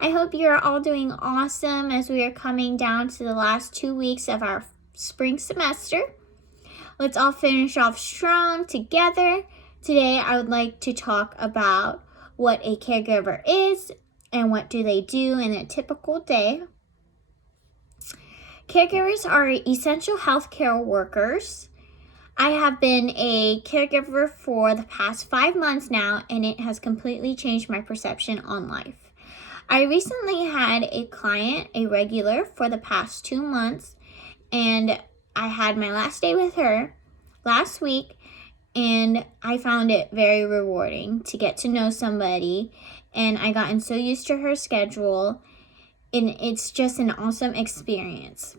I hope you're all doing awesome as we are coming down to the last 2 weeks of our spring semester. Let's all finish off strong together. Today, I would like to talk about what a caregiver is and what do they do in a typical day. Caregivers are essential healthcare workers. I have been a caregiver for the past 5 months now, and it has completely changed my perception on life. I recently had a client, a regular, for the past 2 months, and I had my last day with her last week, and I found it very rewarding to get to know somebody, and I gotten so used to her schedule, and it's just an awesome experience.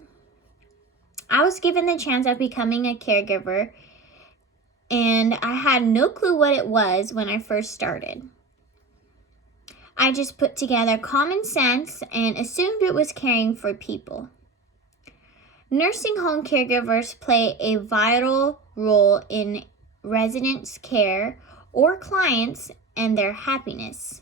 I was given the chance of becoming a caregiver, and I had no clue what it was when I first started. I just put together common sense and assumed it was caring for people. Nursing home caregivers play a vital role in residents' care or clients and their happiness.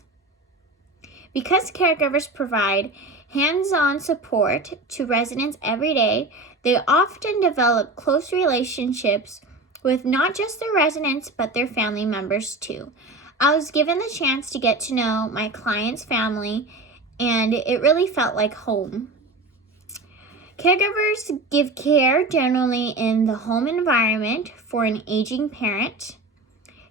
Because caregivers provide hands-on support to residents every day, they often develop close relationships with not just their residents, but their family members too. I was given the chance to get to know my client's family, and it really felt like home. Caregivers give care generally in the home environment for an aging parent,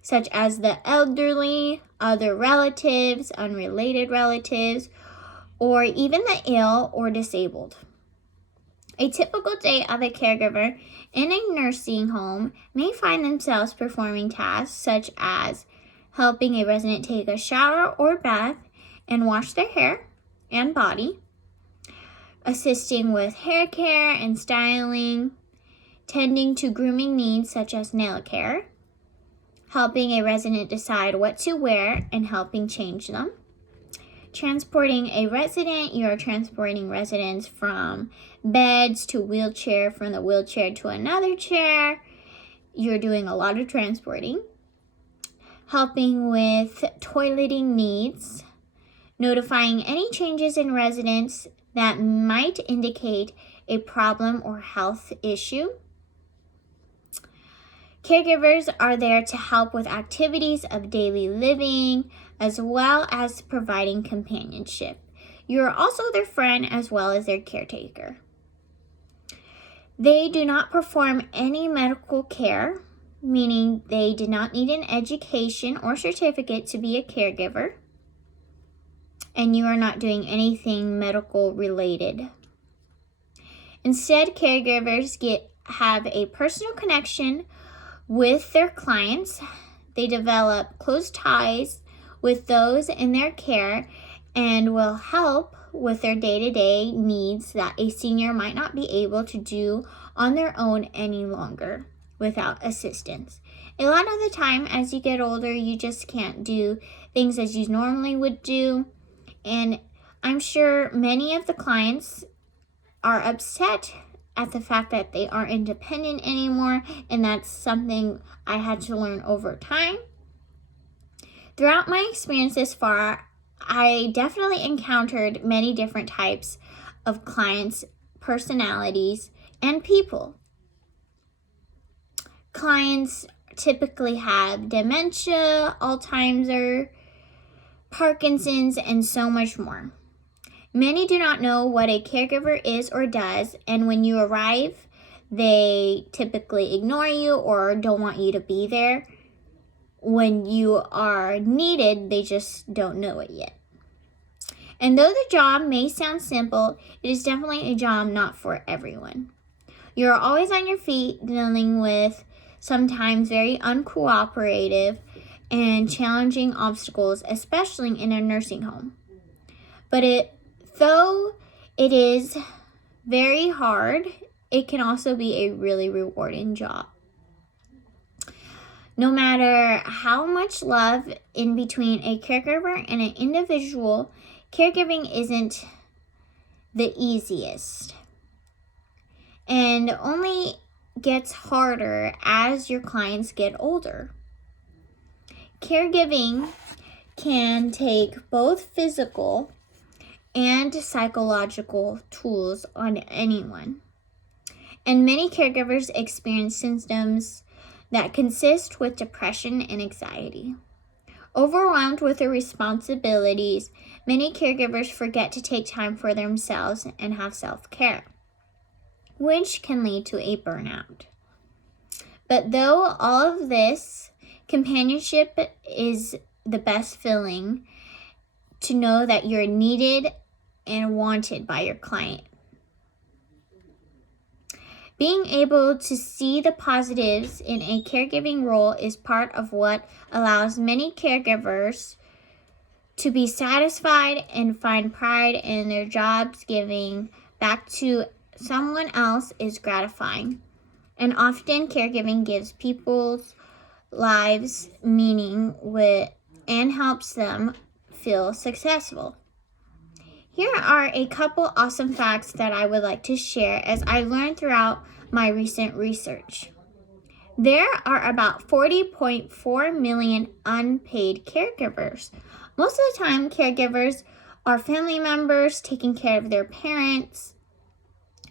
such as the elderly, other relatives, unrelated relatives, or even the ill or disabled. A typical day of a caregiver in a nursing home may find themselves performing tasks such as helping a resident take a shower or bath and wash their hair and body, assisting with hair care and styling, tending to grooming needs such as nail care, helping a resident decide what to wear and helping change them. Transporting a resident, you are transporting residents from beds to wheelchair, from the wheelchair to another chair. You're doing a lot of transporting. Helping with toileting needs, notifying any changes in residents that might indicate a problem or health issue. Caregivers are there to help with activities of daily living, as well as providing companionship. You are also their friend as well as their caretaker. They do not perform any medical care, meaning they did not need an education or certificate to be a caregiver, and you are not doing anything medical related. Instead, caregivers have a personal connection with their clients. They develop close ties with those in their care and will help with their day-to-day needs that a senior might not be able to do on their own any longer without assistance. A lot of the time, as you get older, you just can't do things as you normally would do, and I'm sure many of the clients are upset at the fact that they aren't independent anymore, and that's something I had to learn over time. Throughout my experience this far, I definitely encountered many different types of clients, personalities, and people. Clients typically have dementia, Alzheimer's, Parkinson's, and so much more. Many do not know what a caregiver is or does, and when you arrive, they typically ignore you or don't want you to be there. When you are needed, they just don't know it yet. And though the job may sound simple, it is definitely a job not for everyone. You're always on your feet dealing with sometimes very uncooperative and challenging obstacles, especially in a nursing home. But though it is very hard, it can also be a really rewarding job. No matter how much love in between a caregiver and an individual, caregiving isn't the easiest and only gets harder as your clients get older. Caregiving can take both physical and psychological tools on anyone. And many caregivers experience symptoms that consist with depression and anxiety. Overwhelmed with their responsibilities, many caregivers forget to take time for themselves and have self-care, which can lead to a burnout. But though all of this, companionship is the best feeling, to know that you're needed and wanted by your client. Being able to see the positives in a caregiving role is part of what allows many caregivers to be satisfied and find pride in their jobs. Giving back to someone else is gratifying. And often caregiving gives people's lives meaning and helps them feel successful. Here are a couple awesome facts that I would like to share as I learned throughout my recent research. There are about 40.4 million unpaid caregivers. Most of the time, caregivers are family members taking care of their parents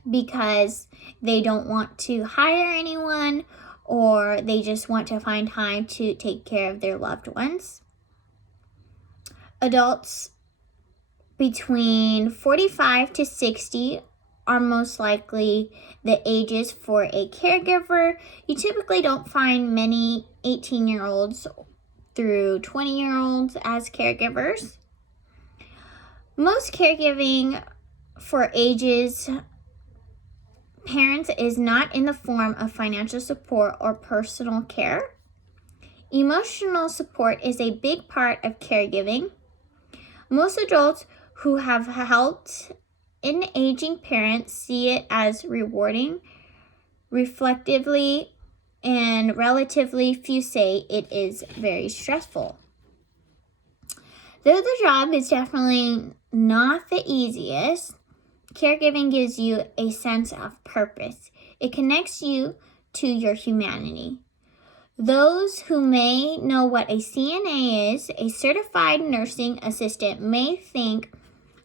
because they don't want to hire anyone, or they just want to find time to take care of their loved ones. Adults between 45 to 60 are most likely the ages for a caregiver. You typically don't find many 18-year-olds through 20-year-olds as caregivers. Most caregiving for ages parents is not in the form of financial support or personal care. Emotional support is a big part of caregiving. Most adults who have helped an aging parent see it as rewarding, reflectively, and relatively few say it is very stressful. Though the job is definitely not the easiest, caregiving gives you a sense of purpose. It connects you to your humanity. Those who may know what a CNA is, a certified nursing assistant, may think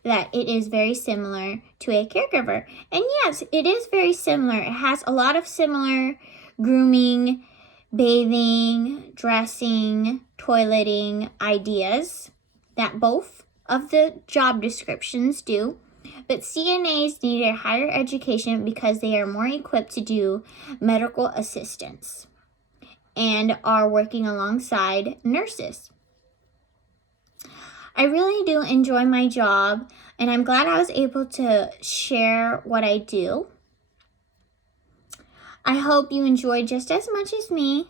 that it is very similar to a caregiver. And yes, it is very similar. It has a lot of similar grooming, bathing, dressing, toileting ideas that both of the job descriptions do. But CNAs need a higher education because they are more equipped to do medical assistance and are working alongside nurses. I really do enjoy my job, and I'm glad I was able to share what I do. I hope you enjoyed just as much as me.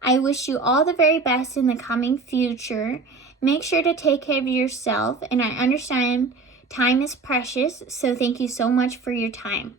I wish you all the very best in the coming future. Make sure to take care of yourself, and I understand time is precious, so thank you so much for your time.